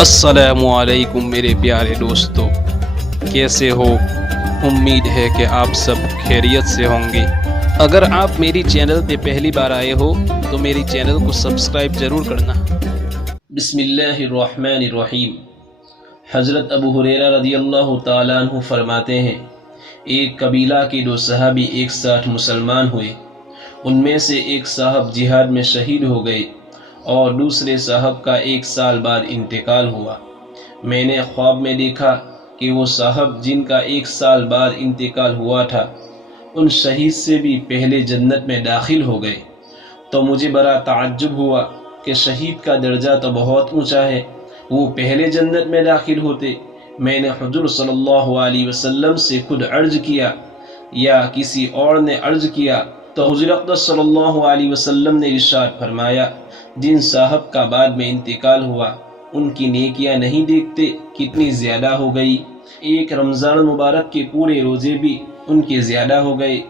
السلام علیکم میرے پیارے دوستو، کیسے ہو؟ امید ہے کہ آپ سب خیریت سے ہوں گے۔ اگر آپ میری چینل پہ پہلی بار آئے ہو تو میری چینل کو سبسکرائب ضرور کرنا۔ بسم اللہ الرحمن الرحیم۔ حضرت ابو ہریرہ رضی اللہ تعالیٰ عنہ فرماتے ہیں، ایک قبیلہ کے دو صحابی ایک ساتھ مسلمان ہوئے۔ ان میں سے ایک صاحب جہاد میں شہید ہو گئے اور دوسرے صاحب کا 1 سال بعد انتقال ہوا۔ میں نے خواب میں دیکھا کہ وہ صاحب جن کا 1 سال بعد انتقال ہوا تھا، ان شہید سے بھی پہلے جنت میں داخل ہو گئے۔ تو مجھے بڑا تعجب ہوا کہ شہید کا درجہ تو بہت اونچا ہے، وہ پہلے جنت میں داخل ہوتے۔ میں نے حضور صلی اللہ علیہ وسلم سے خود عرض کیا یا کسی اور نے عرض کیا تو حضور اقدس صلی اللہ علیہ وسلم نے ارشاد فرمایا، جن صاحب کا بعد میں انتقال ہوا ان کی نیکیاں نہیں دیکھتے کتنی زیادہ ہو گئی، ایک رمضان مبارک کے پورے روزے بھی ان کے زیادہ ہو گئے،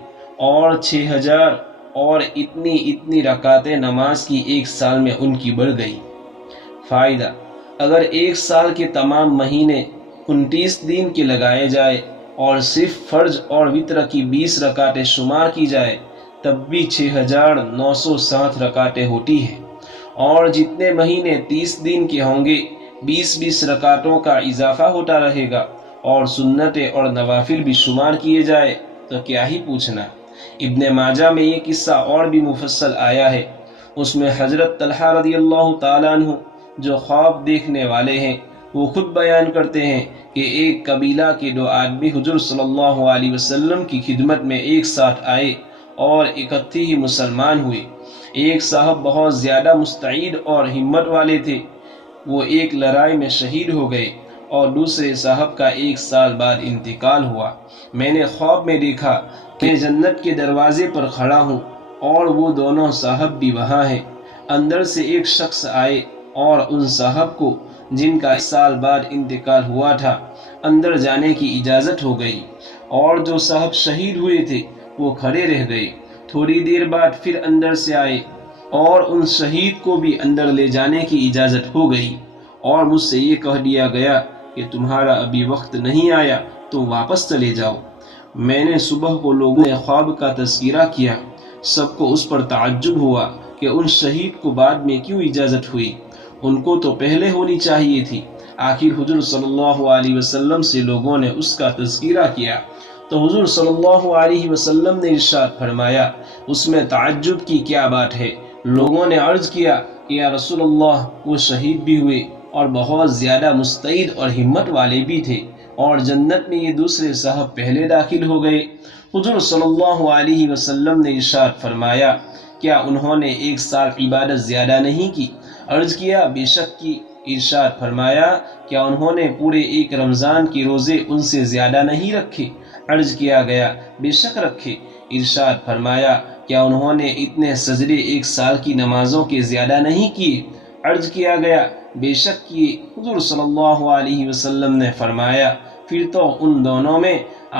اور 6000 اور اتنی رکعتیں نماز کی 1 سال میں ان کی بڑھ گئی۔ فائدہ: اگر 1 سال کے تمام مہینے 29 دن کے لگائے جائے اور صرف فرض اور وتر کی 20 رکعتیں شمار کی جائے تب بھی 6960 رکعتیں ہوتی ہیں، اور جتنے مہینے 30 دن کے ہوں گے 20 رکعتوں کا اضافہ ہوتا رہے گا، اور سنتیں اور نوافل بھی شمار کیے جائے تو کیا ہی پوچھنا۔ ابن ماجہ میں یہ قصہ اور بھی مفصل آیا ہے۔ اس میں حضرت طلحہ رضی اللہ تعالیٰ عنہ جو خواب دیکھنے والے ہیں، وہ خود بیان کرتے ہیں کہ ایک قبیلہ کے 2 آدمی حضور صلی اللہ علیہ وسلم کی خدمت میں ایک ساتھ آئے اور اکٹھے ہی مسلمان ہوئے۔ ایک صاحب بہت زیادہ مستعد اور ہمت والے تھے، وہ ایک لڑائی میں شہید ہو گئے، اور دوسرے صاحب کا 1 سال بعد انتقال ہوا۔ میں نے خواب میں دیکھا کہ جنت کے دروازے پر کھڑا ہوں اور وہ دونوں صاحب بھی وہاں ہیں۔ اندر سے ایک شخص آئے اور ان صاحب کو جن کا 1 سال بعد انتقال ہوا تھا اندر جانے کی اجازت ہو گئی، اور جو صاحب شہید ہوئے تھے وہ کھڑے رہ گئے۔ تھوڑی دیر بعد پھر اندر سے آئے اور ان شہید کو بھی اندر لے جانے کی اجازت ہو گئی، اور مجھ سے یہ کہہ دیا گیا کہ تمہارا ابھی وقت نہیں آیا تو واپس چلے جاؤ۔ میں نے صبح کو لوگوں نے خواب کا تذکرہ کیا، سب کو اس پر تعجب ہوا کہ ان شہید کو بعد میں کیوں اجازت ہوئی، ان کو تو پہلے ہونی چاہیے تھی۔ آخر حضور صلی اللہ علیہ وسلم سے لوگوں نے اس کا تذکرہ کیا تو حضور صلی اللہ علیہ وسلم نے ارشاد فرمایا، اس میں تعجب کی کیا بات ہے؟ لوگوں نے عرض کیا کہ یا رسول اللہ، وہ شہید بھی ہوئے اور بہت زیادہ مستعد اور ہمت والے بھی تھے، اور جنت میں یہ دوسرے صاحب پہلے داخل ہو گئے۔ حضور صلی اللہ علیہ وسلم نے ارشاد فرمایا، کیا انہوں نے 1 سال عبادت زیادہ نہیں کی؟ عرض کیا، بے شک کی۔ ارشاد فرمایا، کیا انہوں نے پورے 1 رمضان کے روزے ان سے زیادہ نہیں رکھے؟ عرض کیا گیا، بے شک رکھے۔ ارشاد فرمایا، کیا انہوں نے اتنے سجدے 1 سال کی نمازوں کے زیادہ نہیں کیے؟ عرض کیا گیا، بے شک کیے۔ حضور صلی اللہ علیہ وسلم نے فرمایا، پھر تو ان دونوں میں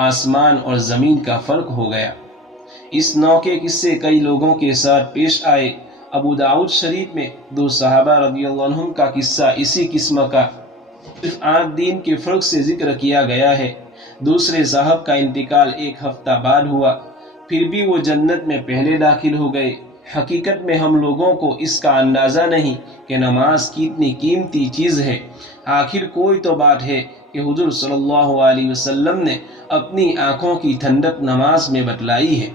آسمان اور زمین کا فرق ہو گیا۔ اس نوع کے قصے کئی لوگوں کے ساتھ پیش آئے۔ ابو داؤد شریف میں 2 صحابہ رضی اللہ عنہم کا قصہ اسی قسم کا صرف 8 دن کے فرق سے ذکر کیا گیا ہے۔ دوسرے صاحب کا انتقال 1 ہفتہ بعد ہوا، پھر بھی وہ جنت میں پہلے داخل ہو گئے۔ حقیقت میں ہم لوگوں کو اس کا اندازہ نہیں کہ نماز کتنی قیمتی چیز ہے۔ آخر کوئی تو بات ہے کہ حضور صلی اللہ علیہ وسلم نے اپنی آنکھوں کی ٹھنڈک نماز میں بتلائی ہے۔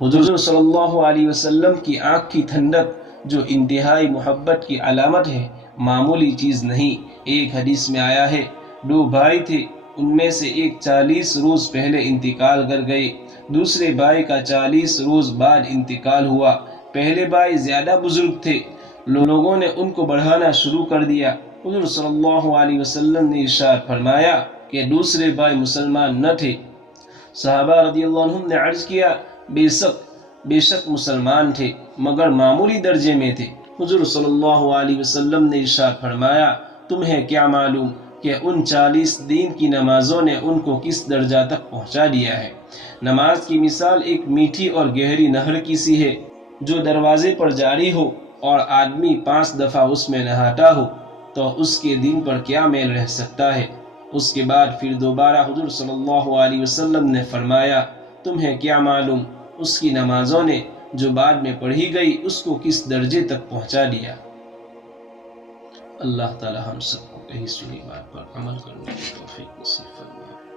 حضور صلی اللہ علیہ وسلم کی آنکھ کی ٹھنڈک جو انتہائی محبت کی علامت ہے، معمولی چیز نہیں۔ ایک حدیث میں آیا ہے، 2 بھائی تھے، ان میں سے ایک 40 روز پہلے انتقال کر گئے، دوسرے بھائی کا 40 روز بعد انتقال ہوا۔ پہلے بھائی زیادہ بزرگ تھے، لوگوں نے ان کو بڑھانا شروع کر دیا۔ حضور صلی اللہ علیہ وسلم نے ارشاد فرمایا کہ دوسرے بھائی مسلمان نہ تھے۔ صحابہ رضی اللہ عنہم نے عرض کیا، بے شک مسلمان تھے مگر معمولی درجے میں تھے۔ حضور صلی اللہ علیہ وسلم نے ارشاد فرمایا، تمہیں کیا معلوم کہ ان 40 دن کی نمازوں نے ان کو کس درجہ تک پہنچا دیا ہے۔ نماز کی مثال ایک میٹھی اور گہری نہر کی سی ہے جو دروازے پر جاری ہو اور آدمی 5 دفعہ اس میں نہاتا ہو تو اس کے دین پر کیا میل رہ سکتا ہے؟ اس کے بعد پھر دوبارہ حضور صلی اللہ علیہ وسلم نے فرمایا تمہیں کیا معلوم اس کی نمازوں نے جو بعد میں پڑھی گئی اس کو کس درجے تک پہنچا دیا۔ اللہ تعالی ہم سب کو کہیں سنی بات پر عمل کرنے کی توفیق نصیب فرمائے۔